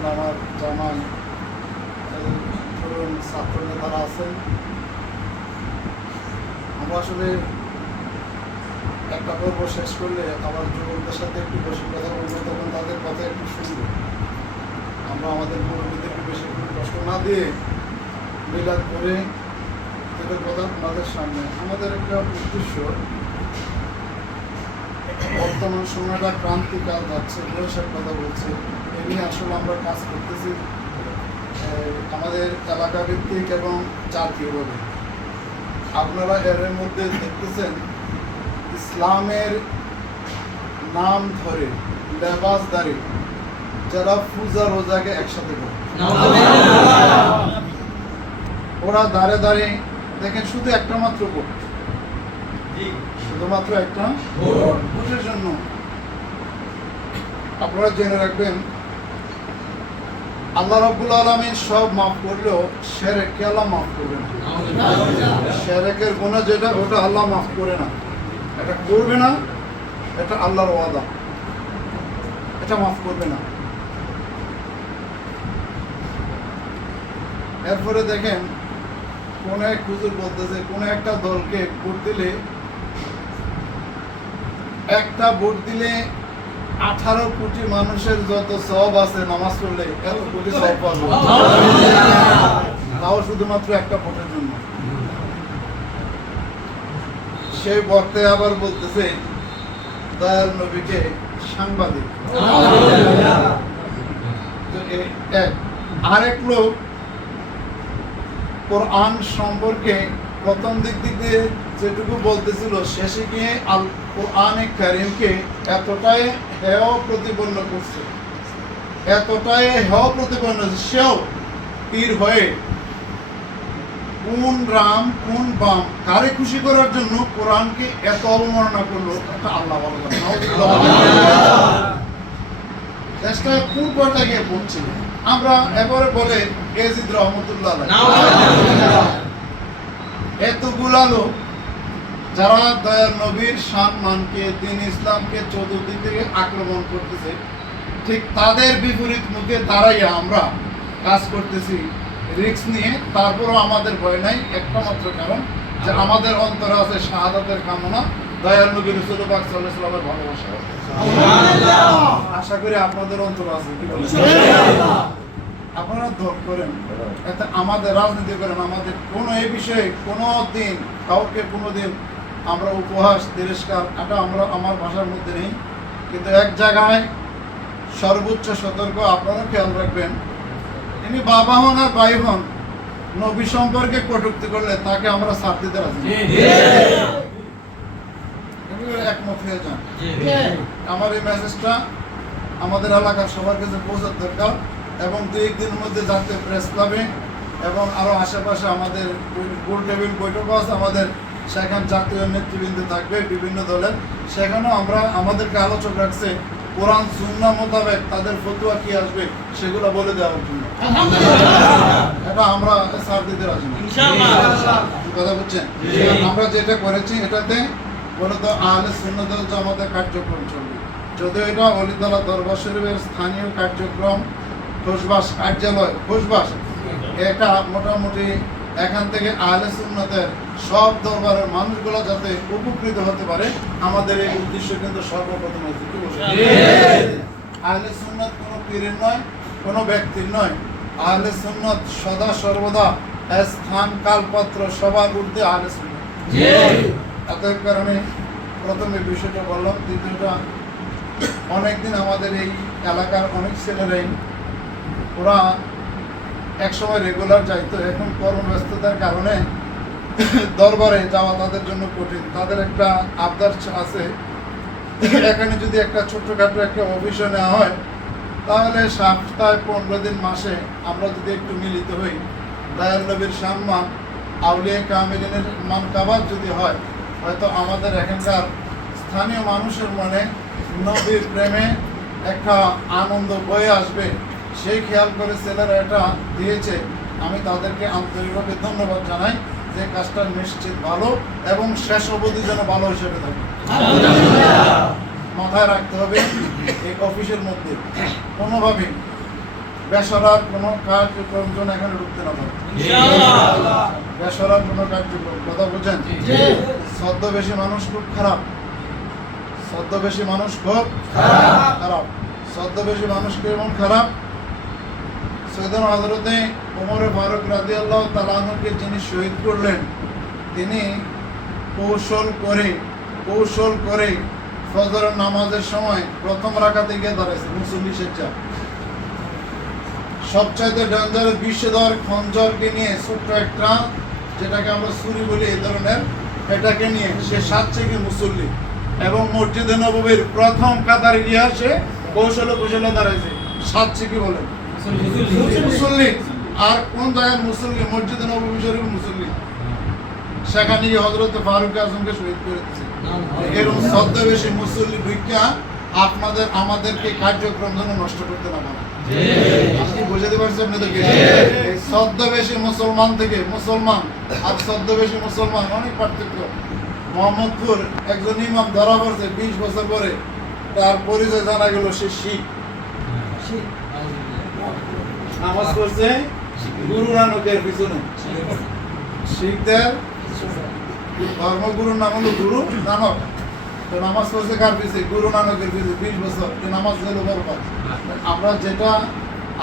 আছেন আমার জামাই ধরুন ছাত্র নেতারা আছেন আমরা আসলে একটা পর্ব শেষ করলে আবার যুবকদের সাথে একটু বসে কথা বলব, তখন তাদের কথা একটু শুনব। আমরা আমাদের মুরব্বীদেরকে বেশি কষ্ট না দিয়ে মিলাদ করে যেটা কথা আপনাদের সামনে। আমাদের একটা উদ্দেশ্য, বর্তমান সময়টা ক্রান্তিকাল যাচ্ছে, বয়সের কথা বলছে। নিয়ে আসলে আমরা কাজ করতেছি। আমাদের এলাকা ভিত্তিক এবং জাতীয়ভাবে। আপনারা এর মধ্যে দেখতেছেন ইসলামের নাম ধরে লেবাসদারি যারা পূজা রোজাকে একসাথে করে। ওরা দাঁড়ে দাঁড়ে দেখেন শুধু একটা মাত্র ভোট। শুধুমাত্র একটা ভোটের জন্য আপনারা জেনে রাখবেন আল্লাহ রাব্বুল আলামিন সব মাফ করলেও শেরেককে আল্লাহ মাফ করবে না শেরেকের গুনাহ যেটা, ওটা আল্লাহ মাফ করে না। এটা করবে না, এটা আল্লাহর ওয়াদা। এটা মাফ করবে না। এরপরে দেখেন, কোন এক হুজুর বলতেছে, কোন একটা দলকে ভোট দিলে, একটা ভোট দিলে আঠারো কোটি মানুষের যত সব আছে, নামাজ পড়লে এত কোটি সব পাবো। তাও শুধুমাত্র একটা ভোটের জন্য। সেই বক্তে আবার বলতেছে, দয়াল নবীকে সাংবাদিক। আরেক লোক, কোরআন সম্পর্কে প্রথম দিক দিকে যেটুকু বলতেছিল, শেষে গিয়ে আল কোরআনে কারিমকে এতটাই হেয় প্রতিপন্ন করছে, এতটাই হেয় প্রতিপন্ন সেও পীর হয়ে কোন রাম, কোন বাম, কারে খুশি করার জন্য কোরআনকে এত অবমাননা করল একটা আল্লাহ নাউজুবিল্লাহ। দেশটা কোন পর্যায়ে গিয়ে পৌঁছিল? আমরা এবারে বলে এজিদ রহমতুল্লাহ। এতগুলা লোক যারা দয়াল নবীর সম্মানকে দিন ইসলামকে চতুর্দিক থেকে আক্রমণ করতেছে ঠিক তাদের বিপরীত মুখে দাঁড়াইয়া আমরা কাজ করতেছি রিক্স নিয়ে। তারপরও আমাদের ভয় নাই একটা মাত্র কারণ যে আমাদের অন্তরে আছে শাহাদাতের কামনা দয়াল নবী রসুল পাক সাল্লাল্লাহু আলাইহি ওয়াসাল্লামের ভালোবাসা। আশা করি আপনাদের অন্তর আছে আপনারা দল করেন। এতে আমাদের রাজনীতি করেন আমাদের কোনো এই বিষয়ে কোনো দিন কাউকে কোনো দিন আমরা উপহাস তিরস্কার এটা আমরা আমার ভাষার মধ্যে নেই। কিন্তু এক জায়গায় সর্বোচ্চ সতর্ক আপনারা খেয়াল রাখবেন। ইনি বাবা হন আর ভাই হন নবী সম্পর্কে কটুক্তি করলে তাকে আমরা ছাড় দিতে রাজি। একমত হয়ে যান। আমার এই মেসেজটা আমাদের এলাকার সবার কাছে পৌঁছার দরকার। এবং দুই একদিনের মধ্যে জাতীয় প্রেস ক্লাবে এবং আরও আশেপাশে আমাদের গোল টেবিল বৈঠকও আছে আমাদের সেখানে জাতীয় নেতৃবৃন্দ থাকবে বিভিন্ন দলের। সেখানেও আমরা আমাদেরকে আলোচক রাখছে কোরআন সুন্না মোতাবেক তাদের ফতুয়া কি আসবে সেগুলো বলে দেওয়ার জন্য। এটা আমরা সার দিতে রাজি কথা বুঝছেন আমরা যেটা করেছি এটাতে মূলত আহলে ওয়াল জামাতের কার্যক্রম চলবে। যদিও এটা অলিতলা দরবার শরীফের স্থানীয় কার্যক্রম ঘোষবাস কার্যালয় ঘোষবাস। এটা মোটামুটি এখান থেকে আহলে সুন্নতের সব দরবারের মানুষগুলো যাতে উপকৃত হতে পারে আমাদের এই উদ্দেশ্য কিন্তু সর্বপ্রথম আহলে সুন্নত কোনো পীরের নয় কোনো ব্যক্তির নয়। আহলে সুন্নত সদা সর্বদা স্থান কালপত্র সবার উর্ধে আহলে সুন্নত। এত কারণে প্রথমে বিষয়টা বললাম দ্বিতীয়টা অনেকদিন আমাদের এই এলাকার অনেক ছেলেরাই ওরা একসময় রেগুলার যাইতো, এখন কর্মব্যস্ততার কারণে দরবারে যাওয়া তাদের জন্য কঠিন। তাদের একটা আবদার আছে। এখানে যদি একটা ছোট্টখাটো একটা অফিসে নেওয়া হয়, তাহলে সপ্তাহে পনেরো দিন মাসে আমরা যদি একটু মিলিত হই, দয়াল নবীর সম্মান, আউলিয়া কামিলিনের মান কাবাদ যদি হয়, হয়তো আমাদের এখানকার স্থানীয় মানুষের মনে নবীর প্রেমে একটা আনন্দ বয়ে আসবে। সেই খেয়াল করে ছেলেরা এটা দিয়েছে। আমি তাদেরকে আন্তরিকভাবে ধন্যবাদ জানাই যে কাজটা নিশ্চিত ভালো এবং শেষ অবধি যেন ভালো হিসেবে থাকে। মাথায় রাখতে হবে এই অফিসের মধ্যে। কোনোভাবে বেসরার কোনো কার্যক্রম যেন এখানে ঢুকতে না পারে। বেসরার কোনো কার্যক্রম, কথা বুঝছেন ছদ্মবেশী মানুষ খুব খারাপ। ছদ্মবেশী মানুষ খুব খারাপ। ছদ্মবেশী মানুষ কেমন খারাপ? সৈয়দন হজরতে ওমরে ফারুক রাজি আল্লাহ তালাহকে যিনি শহীদ করলেন, তিনি কৌশল করে কৌশল করে ফজরের নামাজের সময় প্রথম রাখাতে গিয়ে দাঁড়াইছে মুসল্লি স্বেচ্ছা। সবচাইতে ডেঞ্জারের বিষধর খঞ্জরকে নিয়ে ছোট্ট একটা, যেটাকে আমরা ছুরি বলি, এই ধরনের এটাকে নিয়ে সে সাত থেকে মুসল্লি এবং মসজিদে নববীর প্রথম কাতার ইতিহাসে কৌশলে কৌশলে দাঁড়াইছে। সাত থেকে বলে মুসল্লি। আর কোন জায়গায় মুসল্লি? মসজিদে নববী শরীফ মুসল্লি। সেখানে গিয়ে হজরত ফারুক আজমকে শহীদ করে দিচ্ছে এরকম ছদ্মবেশী মুসল্লি ভিক্ষা আপনাদের আমাদেরকে কার্যক্রম যেন নষ্ট করতে না পারে। আপনি বুঝাতে পারছেন আপনাদেরকে? ছদ্মবেশী মুসলমান থেকে মুসলমান আর ছদ্মবেশী মুসলমান অনেক পার্থক্য। মোহাম্মদপুর একজন ইমাম ধরা পড়ছে বিশ বছর পরে তার পরিচয় জানা গেল সে শিখ। নামাজ পড়ছে গুরু নানকের পিছনে। শিখদের ধর্মগুরুর নাম হলো গুরু নানক। তো নামাজ পড়ছে কার পিছিয়ে গুরু নানকের পিছিয়ে বিশ বছর। নামাজ গেল বরবাদ আমরা যেটা,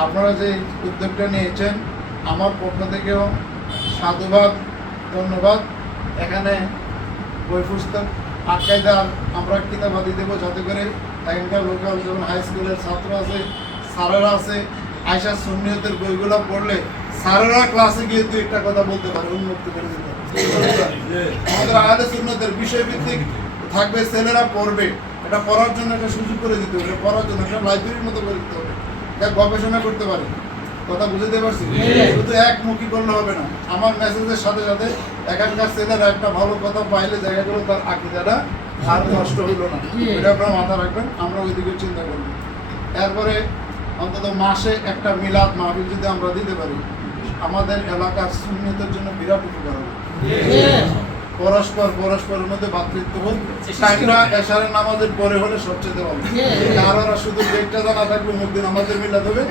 আপনারা যে উদ্যোগটা নিয়েছেন, আমার পক্ষ থেকেও সাধুবাদ, ধন্যবাদ। এখানে বই পুস্তক আটকাই দেওয়ার আমরা কিতাবাদি দেবো যাতে করে এখানকার লোকাল যেমন হাই স্কুলের ছাত্র আছে, স্যারেরা আছে আয়সা সুন্নিয়তের বইগুলো পড়লে স্যারেরা ক্লাসে গিয়ে দুই একটা কথা বলতে পারে উন্মুক্ত করে দিতে। আমাদের আয়াতে সুন্নতের বিষয়ভিত্তিক থাকবে ছেলেরা পড়বে। এটা পড়ার জন্য একটা সুযোগ করে দিতে হবে পড়ার জন্য একটা লাইব্রেরির মতো করে দিতে হবে। এটা গবেষণা করতে পারে। কথা বুঝতে পারছি? শুধু একমুখী করলে হবে না। আমার মেসেজের সাথে সাথে এখানকার ছেলেরা একটা ভালো কথা পাইলে দেখা গেল তার আকিদাটা আর নষ্ট হইল না। এটা আপনারা মাথা রাখবেন আমরা ওইদিকে চিন্তা করব। এরপরে অন্তত মাসে একটা মিলাদ মাহফিল যদি আমরা দিতে পারি আমাদের এলাকার সুন্নতের জন্য বিরাট উপকার হবে। পরস্পর পরস্পরের মধ্যে ভাতৃত্ববোধ টাইমটা এশারের নামাজের পরে হলে সবচেয়ে ভালো আর শুধু ডেটটা জানা থাকবে মধ্যে আমাদের মিলাদ হবে।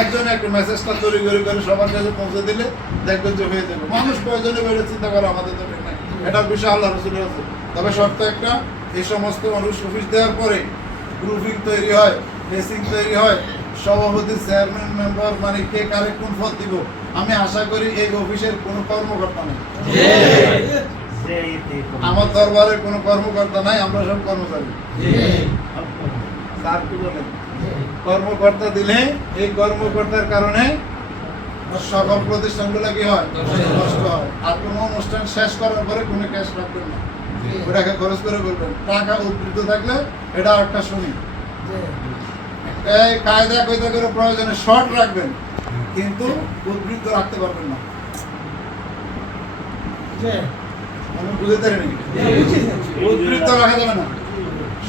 একজন একটা মেসেজটা তৈরি করে করে সবার কাছে পৌঁছে দিলে দেখবেন যে হয়ে যাবে। মানুষ প্রয়োজনে বেড়ে চিন্তা করে আমাদের তো নাই। এটার বিষয় আল্লাহ রসুলের আছে। তবে শর্ত একটা এই সমস্ত মানুষ অফিস দেওয়ার পরে গ্রুপিং তৈরি হয় ফেসিং তৈরি হয় সভাপতি চেয়ারম্যান মেম্বার মানে কে কারে কোন পদ দিব? আমি আশা করি এই অফিসের কোনো কর্মকর্তা নেই। আমার দরবারে কোনো কর্মকর্তা নাই আমরা সব কর্মচারী। স্যার কি বলেন? কর্মকর্তা দিলে এই কর্মকর্তার কারণে সকল প্রতিষ্ঠানগুলো কি হয়? নষ্ট হয়। আর কোনো অনুষ্ঠান শেষ করার পরে কোনো ক্যাশ রাখবেন না। ওটাকে খরচ করে বলবেন। টাকা উদ্বৃত্ত থাকলে এটা একটা শুনি এই কায়দা কয়দা করে প্রয়োজনে শর্ট রাখবেন কিন্তু উদ্বৃত্ত রাখতে পারবেন না। বুঝতে উদ্বৃত্ত রাখা যাবে না।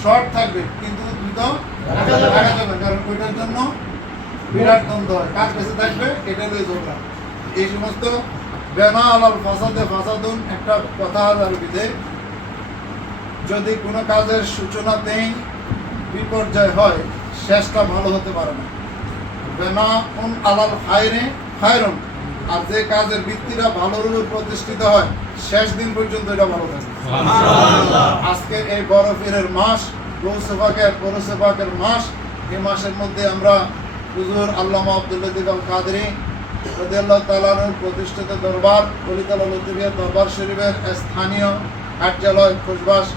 শর্ট থাকবে কিন্তু উদ্বৃত্ত রাখা যাবে কারণ ওইটার জন্য বিরাট দ্বন্দ্ব হয়। কাজ বেঁচে থাকবে এটা লই ঝগড়া এই সমস্ত বেনা আলাল ফাসাদে ফাসাদুন একটা কথা আরবিতে যদি কোনো কাজের সূচনাতেই বিপর্যয় হয় শেষটা ভালো হতে পারে না। বেনা উন আলাল খায়রে খায়রন। আর যে কাজের ভিত্তিটা ভালো রূপে প্রতিষ্ঠিত হয় শেষ দিন পর্যন্ত এটা ভালো থাকে আজকে এই বরফের মাস গৌসেফাকের পৌরসেফাকের মাস। এই মাসের মধ্যে আমরা হুজুর আল্লামা আব্দুল্লাহ দিবাল কাদরি রদিয়াল্লাহ তালানুর প্রতিষ্ঠিত দরবার কলিতালা লতিবিয়া দরবার শরীফের স্থানীয় কার্যালয় খুশবাস।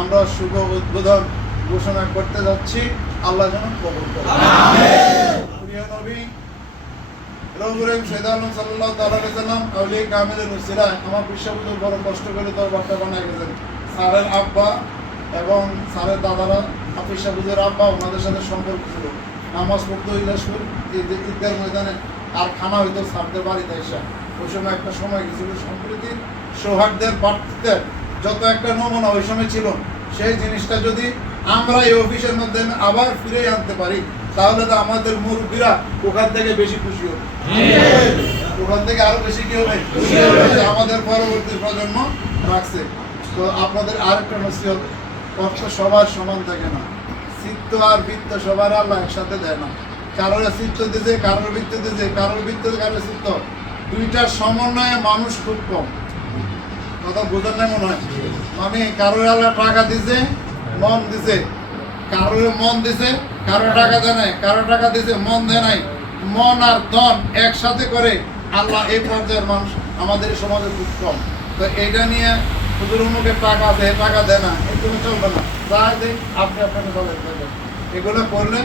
আমরা শুভ উদ্বোধন ঘোষণা করতে যাচ্ছি, আল্লাহ যেন কবুল করে। বড় কষ্ট করে স্যারের আব্বা এবং স্যারের দাদারা আব্বা ওনাদের সাথে সম্পর্ক ছিল। নামাজ ময়দানে আর খানা হইতো স্যারদের বাড়িতে এসে। ওই সময় একটা সময় গেছিল সম্প্রীতির সৌহার্দ্যের প্রার্থীদের যত একটা নমুনা ওই সময় ছিল, সেই জিনিসটা যদি আমরা এই অফিসের মধ্যে আবার ফিরে আনতে পারি তাহলে তো আমাদের মুরব্বীরা ওখান থেকে বেশি খুশি হবে। ওখান থেকে আরও বেশি কি হবে? আমাদের পরবর্তী প্রজন্ম রাখছে। তো আপনাদের আরেকটা নসিহত অর্থ সবার সমান থাকে না। চিত্ত আর বৃত্ত সবার আল্লাহ একসাথে দেয় না। কারোর চিত্ত দিতে কারোর বৃত্ত দিতে কারোর বৃত্ত কারোর চিত্ত। দুইটার সমন্বয়ে মানুষ খুব কম। কথা বোঝার নাই মনে হয়? মানে কারোর আল্লাহ টাকা দিছে মন দিছে। কারোর মন দিছে, কারও টাকা দেয় নাই, কারও টাকা দিছে, মন দেয় নাই। মন আর ধন একসাথে করে আল্লাহ এই পর্যায়ের মানুষ আমাদের সমাজে খুব কম। তো এইটা নিয়ে হুজুর মুখে টাকা এ টাকা দেয় না এগুলো চলবে না। যা দেয় আপনি আপনাকে যাবেন এগুলো করলে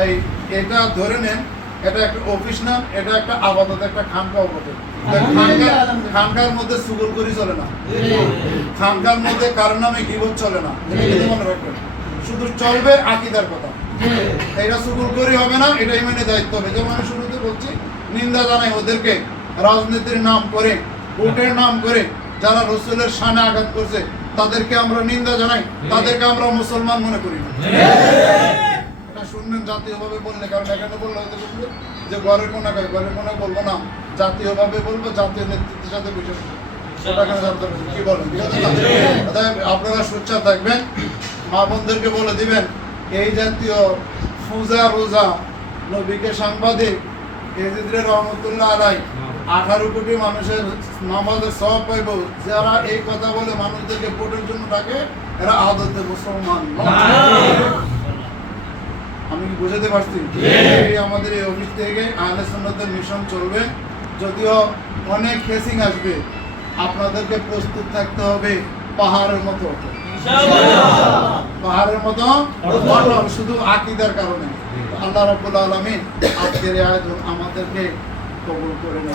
এই, এটা ধরে নেন, এটা একটা অফিস না, এটা একটা আপাতত একটা তো খানকা- খানকার মধ্যে করি চলে না। খানকার মধ্যে নামে গিবত চলে না। মনে শুধু চলবে আকিদার কথা। এটা সুগুল করি হবে না এটা ইমানে দায়িত্ব হবে। যেমন আমি শুরুতে বলছি, নিন্দা জানাই ওদেরকে। রাজনীতির নাম করে, ভোটের নাম করে, যারা রসুলের সানে আঘাত করছে, তাদেরকে আমরা নিন্দা জানাই। তাদেরকে আমরা মুসলমান মনে করি না। শুনবেন জাতীয়ভাবে বললে, কারণ এখানে বললে হয়তো বুঝবে যে ঘরের কোনা কয় ঘরের কোনা বলব না। জাতীয়ভাবে বলব, জাতীয় নেতৃত্বের সাথে বিষয় কি বলেন? আপনারা সোচ্চার থাকবেন। মা বোনদেরকে বলে দিবেন, এই জাতীয় পূজা রোজা নবীকে সাংবাদিক এজিদের রহমতুল্লাহ আলাই আঠারো কোটি মানুষের নামাজের সব পাইব। যারা এই কথা বলে মানুষদেরকে ভোটের জন্য ডাকে, এরা আদতে মুসলমান। আমি কি বুঝাতে পারছি? আমাদের এই অফিস থেকে আহলে সুন্নতের মিশন চলবে যদিও অনেক ফেসিং আসবে। আপনাদেরকে প্রস্তুত থাকতে হবে পাহাড়ের মতো। পাহাড়ের মতো অটল, শুধু আকিদার কারণে। আল্লাহ রাব্বুল আলামিন আজকের আয়োজন আমাদেরকে কবুল করে নেন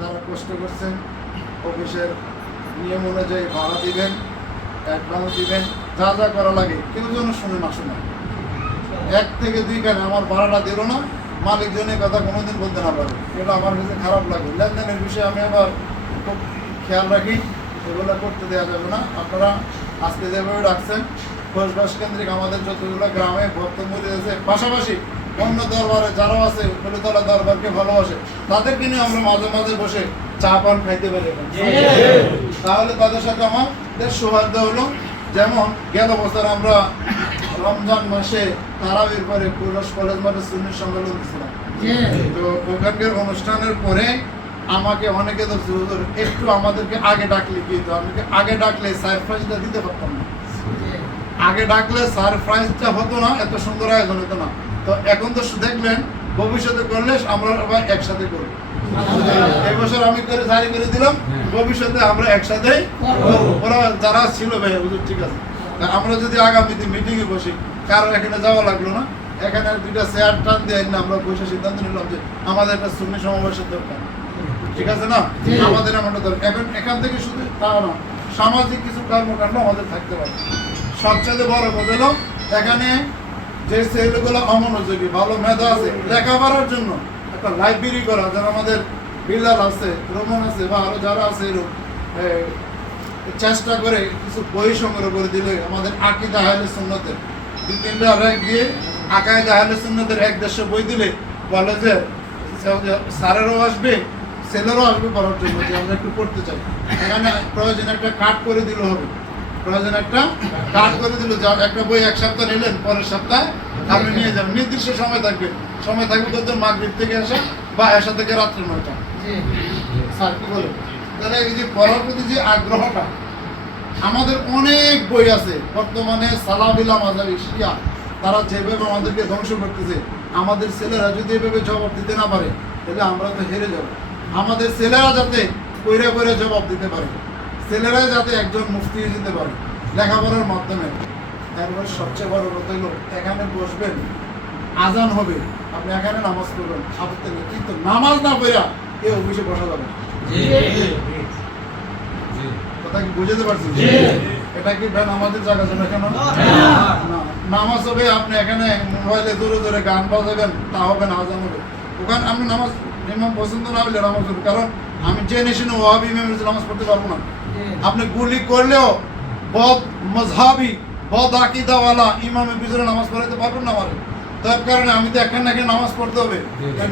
যারা কষ্ট করছেন অফিসের নিয়ম অনুযায়ী ভাড়া দিবেন অ্যাডভান্স দিবেন যা যা করা লাগে কেউ যেন শুনে না শুনে এক থেকে দুই কানে আমার ভাড়াটা দিল না, মালিক জনে কথা কোনোদিন বলতে না পারে। এগুলো আমার কাছে খারাপ লাগে। লেনদেনের বিষয়ে আমি আবার খুব খেয়াল রাখি, এগুলো করতে দেওয়া যাবে না। আপনারা আজকে যেভাবে রাখছেন ঘোষবাস কেন্দ্রিক আমাদের যতগুলো গ্রামে ভক্ত ভক্তমূর্তি আছে পাশাপাশি অন্য দরবারে যারা আছে কলিতলা দরবারকে ভালোবাসে তাদেরকে নিয়ে আমরা মাঝে মাঝে বসে চা পান খাইতে পারি। তাহলে তাদের সাথে আমাদের সৌহার্দ্য হলো। যেমন গেল বছর আমরা রমজান মাসে তারাবির পরে পুরুষ কলেজ মাঠে সুন্নি সম্মেলন দিয়েছিলাম তো ওখানকার অনুষ্ঠানের পরে আমাকে অনেকে ধরছে হুজুর একটু আমাদেরকে আগে ডাকলে কি হতো? আমি আগে ডাকলে সারপ্রাইজটা দিতে পারতাম না। আগে ডাকলে সারপ্রাইজটা হতো না এত সুন্দর আয়োজন হতো না। তো এখন তো দেখলেন ভবিষ্যতে করলে আমরা আবার একসাথে করব। এই বছর আমি করে জারি করে দিলাম ভবিষ্যতে আমরা একসাথে ওরা যারা ছিল ভাই হুজুর ঠিক আছে। আমরা যদি আগামীতে মিটিং এ বসি কারও এখানে যাওয়া লাগল না। এখানে দুইটা চেয়ার টান দিয়ে না আমরা বসে সিদ্ধান্ত নিলাম যে আমাদের একটা সুন্নি সমাবেশের দরকার। ঠিক আছে না? আমাদের এমনটা দরকার। এখন এখান থেকে শুধু তা না সামাজিক কিছু কর্মকাণ্ড আমাদের থাকতে পারে। সবচেয়ে বড় কথা হলো এখানে যে ছেলেগুলো অমনোযোগী ভালো মেধা আছে লেখাপড়ার জন্য একটা লাইব্রেরি করা যারা আমাদের বিলাল আছে রোমন আছে বা আরও যারা আছে এরকম চেষ্টা করে কিছু বই সংগ্রহ করে দিলে আমাদের আকিদা আহলে সুন্নতের। দুই তিনটা র্যাক দিয়ে আকায়দা আহলে সুন্নতের এক দেড়শো বই দিলে বলে যে স্যারেরও আসবে ছেলেরও আসবে পড়ার জন্য যে আমরা একটু পড়তে চাই। এখানে প্রয়োজন একটা কাট করে দিলে হবে। প্রয়োজন একটা কাট করে দিল যা একটা বই এক সপ্তাহ নিলেন পরের সপ্তাহে আপনি নিয়ে যাবেন। নির্দিষ্ট সময় থাকবে। সময় থাকবে কত মাগরিব থেকে আসা বা এসা থেকে রাত্রে নয়টা। স্যার কি বলে তাহলে এই যে পড়ার প্রতি যে আগ্রহটা, আমাদের অনেক বই আছে, বর্তমানে সালাবিলা মাজারি শিয়া তারা যেভাবে আমাদেরকে ধ্বংস করতেছে, আমাদের ছেলেরা যদি এভাবে জবাব দিতে না পারে, তাহলে আমরা তো হেরে যাব আমাদের ছেলেরা যাতে কইরা কইরা জবাব দিতে পারে, ছেলেরা যাতে একজন মুফতি যেতে পারে, লেখাপড়ার মাধ্যমে তারপর সবচেয়ে বড় কথা হলো, এখানে বসবেন, আজান হবে, আপনি এখানে নামাজ পড়বেন আপত্তি নেই কিন্তু নামাজ না পড়া এই অফিসে বসা যাবে না। কথা কি বুঝতে পারছেন? এটা কি ভাই নামাজের জায়গা জন্য কেন না। না। নামাজ হবে আপনি এখানে মোবাইলে জোরে জোরে গান বাজাবেন তা হবে না আজান হবে। ওখানে আপনি নামাজ ইমাম পছন্দ না হলে নামাজ হবে কারণ আমি জেনে শুনে ওয়াবি ইমামের নামাজ পড়তে পারব না। আপনি গুলি করলেও বদ মজহাবি বদ আকিদাওয়ালা ইমামের পিছনে নামাজ পড়াইতে পারবেন না আমার। তার কারণে আমি তো এখানে এখানে নামাজ পড়তে হবে।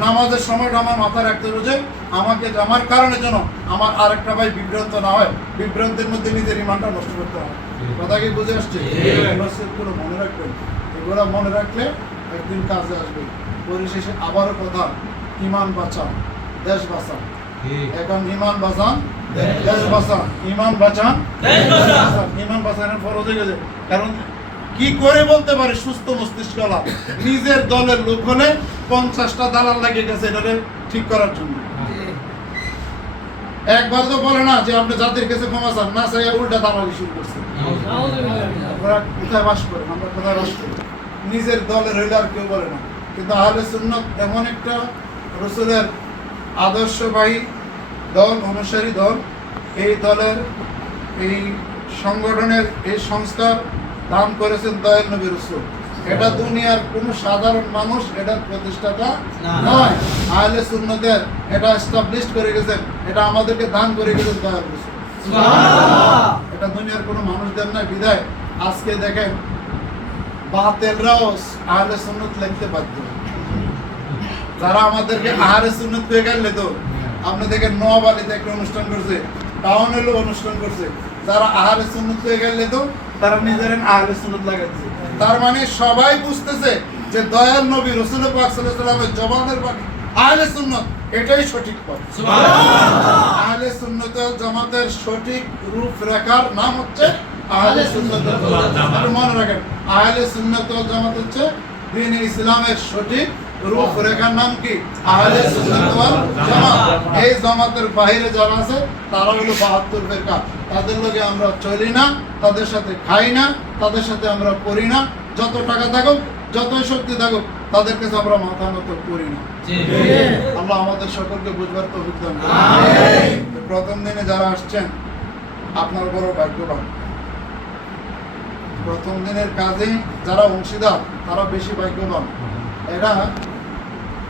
নামাজের সময়টা আমার মাথায় রাখতে হবে যে আমাকে আমার কারণে যেন আমার আরেকটা ভাই বিভ্রান্ত না হয় বিভ্রান্তের মধ্যে নিজের ইমানটা নষ্ট করতে হয়। কথা কি বুঝে আসছে? মনে রাখবেন। এগুলো মনে রাখলে একদিন কাজে আসবে। পরিশেষে আবারও কথা ইমান বাঁচান দেশ বাঁচান। এখন ইমান বাঁচান দেশ বাঁচান। ইমান বাঁচান। ইমান বাঁচানোর ফরজ হয়ে গেছে। কারণ কি করে বলতে পারে সুস্থ মস্তিষ্ক নিজের দলের লোক হলে পঞ্চাশটা দালাল লাগে গেছে এটাকে ঠিক করার জন্য। একবার তো বলে না যে আপনি জাতির কাছে ক্ষমা চান, না চাই উল্টা দালালি শুরু করছে কোথায় বাস আমরা কোথায় বাস করি? নিজের দলের হইলে আর কেউ বলে না। কিন্তু আহলে সুন্নত এমন একটা রসুলের আদর্শবাহী দল, অনুসারী দল, এই দলের এই সংগঠনের এই সংস্কার দান করেছেন দয়াল নবী রসুল। এটা দুনিয়ার কোনো সাধারণ মানুষ এটার প্রতিষ্ঠাতা নয়। আহলে সুন্নতের এটা এস্টাবলিশ করে গেছেন। এটা আমাদেরকে দান করে গেছেন দয়াল রসুল। এটা দুনিয়ার কোনো মানুষ দেন না বিদায় আজকে দেখেন বাতেলরাও আহলে সুন্নত লিখতে বাধ্য। যারা আমাদেরকে আহারে সুন্নত পেয়ে গেলে তো আপনি দেখেন নোয়াবালিতে একটা অনুষ্ঠান করছে টাউন হলো অনুষ্ঠান করছে। যারা আহারে সুন্নত হয়ে গেলে তো তারা নিজের আহলে সুন্নত লাগাচ্ছে তার মানে সবাই বুঝতেছে যে দয়াল নবী রসুল পাক সাল্লাল্লাহু আলাইহি জবানের বাণী আহলে সুন্নত এটাই সঠিক পথ। আহলে সুন্নত জামাতের সঠিক রূপরেখার নাম হচ্ছে আহলে সুন্নত জামাত। মনে রাখেন আহলে সুন্নত ওয়াল জামাত হচ্ছে দিন ইসলামের সঠিক রূপরেখার নাম কি? আহলে সুন্নত ওয়াল জামাত। এই জামাতের বাইরে যারা আছে তারা হলো বাহাত্তর ফেরকা। তাদের লগে আমরা চলি না তাদের সাথে খাই না তাদের সাথে আমরা পড়ি না। যত টাকা থাকুক যতই শক্তি থাকুক তাদের কাছে আমরা মাথা নত করি না। আল্লাহ আমাদের সকলকে বুঝবার তো দান করুন। তো প্রথম দিনে যারা আসছেন আপনার বড় ভাগ্যবান। প্রথম দিনের কাজে যারা অংশীদার তারা বেশি ভাগ্যবান। এরা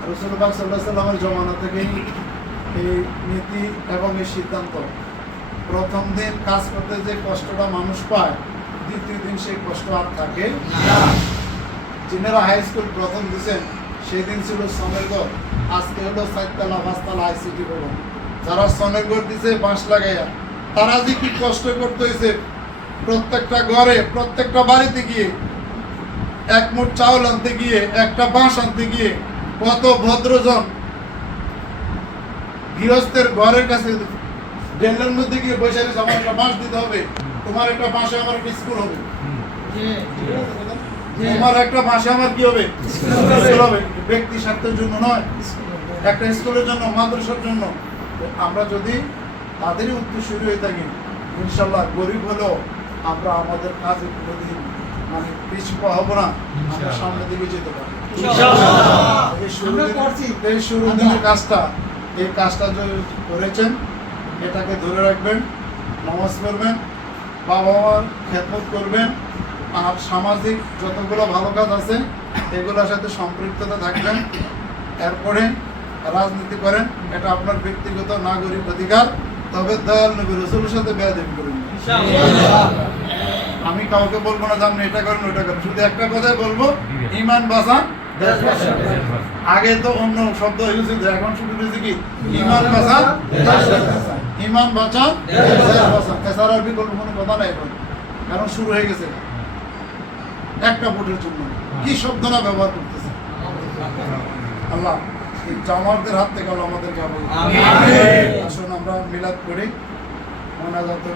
রসুল্লাহ সাল্লাহ সাল্লামের জমানা থেকেই এই নীতি এবং এই সিদ্ধান্ত। প্রথম দিন কাজ করতে যে কষ্টটা মানুষ পায়, দ্বিতীয় দিন সেই কষ্ট আর থাকে যিনারা হাই স্কুল প্রথম দিয়েছেন সেই দিন ছিল সনেরগড় আজকে হলো সাততলা পাঁচতলা আইসিটি ভবন। যারা সনেরগড় দিছে, বাঁশ লাগাইয়া, তারা যে কি কষ্ট করতে হয়েছে প্রত্যেকটা ঘরে, প্রত্যেকটা বাড়িতে গিয়ে এক মুঠ চাউল আনতে গিয়ে একটা বাঁশ আনতে গিয়ে কত ভদ্রজন গৃহস্থের ঘরের কাছে ডেলের মধ্যে গিয়ে বসে রয়েছে, আমার একটা বাঁশ দিতে হবে। তোমার একটা বাঁশে আমার একটা স্কুল হবে। তোমার একটা ভাষা আমার কি হবে? স্কুল হবে। ব্যক্তি স্বার্থের জন্য নয়। একটা স্কুলের জন্য মাদ্রাসার জন্য। আমরা যদি তাদেরই উত্তরসূরি হয়ে থাকি ইনশাল্লাহ গরিব হলেও আমরা আমাদের কাজে কোনোদিন মানে পিছপা হব না আমরা সামনের দিকে যেতে পারব। এই শুরু দিনে- দিনের কাজটা এই কাজটা যে করেছেন এটাকে ধরে রাখবেন নামাজ পড়বেন বাবা মার খেদমত করবেন আর সামাজিক যতগুলো ভালো কাজ আছে এগুলোর সাথে সম্পৃক্ততা থাকবেন। এরপরে রাজনীতি করেন এটা আপনার ব্যক্তিগত নাগরিক অধিকার তবে দয়াল নবী রসুলের সাথে বেয়াদবি করেন। না। আমি কাউকে বলব না যে আপনি এটা করেন ওটা করেন। শুধু একটা কথাই বলব ইমান বাঁচান আগে তো অন্য শব্দ ইউজ হতো এখন শুধু হয়েছে কি ইমান বাঁচান ইমান বাঁচান বাঁচান এছাড়া আর বিকল্প কোনো কথা নাই এখন কারণ শুরু হয়ে গেছে। একটা ভোটের জন্য। কি শব্দ না ব্যবহার করতেছে? আল্লাহ এই জামাতদের হাত থেকে আমাদেরকে আসুন আমরা মিলাদ করি। মোনাজাত